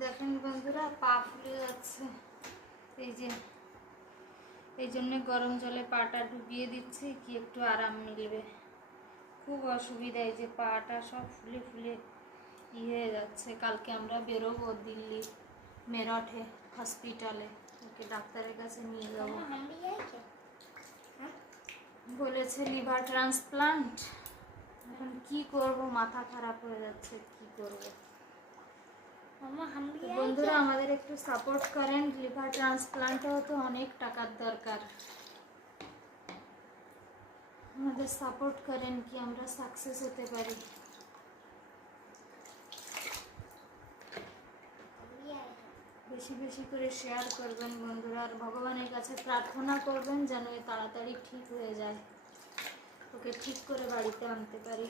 দেখেন বন্ধুরা, পা ফুলে যাচ্ছে। এই যে এই জন্য গরম জলে পাটা ডুবিয়ে দিচ্ছি, কি একটু আরাম মিলবে। খুব অসুবিধা, এই যে পাটা সব ফুলে ফুলে হয়ে যাচ্ছে। কালকে আমরা বেরোবো দিল্লি মেরঠে হসপিটালে, ওকে ডাক্তারের কাছে নিয়ে যাবো। বলেছে লিভার ট্রান্সপ্লান্ট। এখন কি করব, মাথা খারাপ হয়ে যাচ্ছে, কি করব। বন্ধুরা আমাদের একটু সাপোর্ট করেন, লিভার ট্রান্সপ্লান্টেও তো অনেক টাকার দরকার। আমাদের সাপোর্ট করেন কি আমরা সাকসেস হতে পারি। বেশি বেশি করে শেয়ার করবেন বন্ধুরা, আর ভগবানের কাছে প্রার্থনা করবেন যেন এ তাড়াতাড়ি ঠিক হয়ে যায়, ওকে ঠিক করে বাড়িতে আনতে পারি।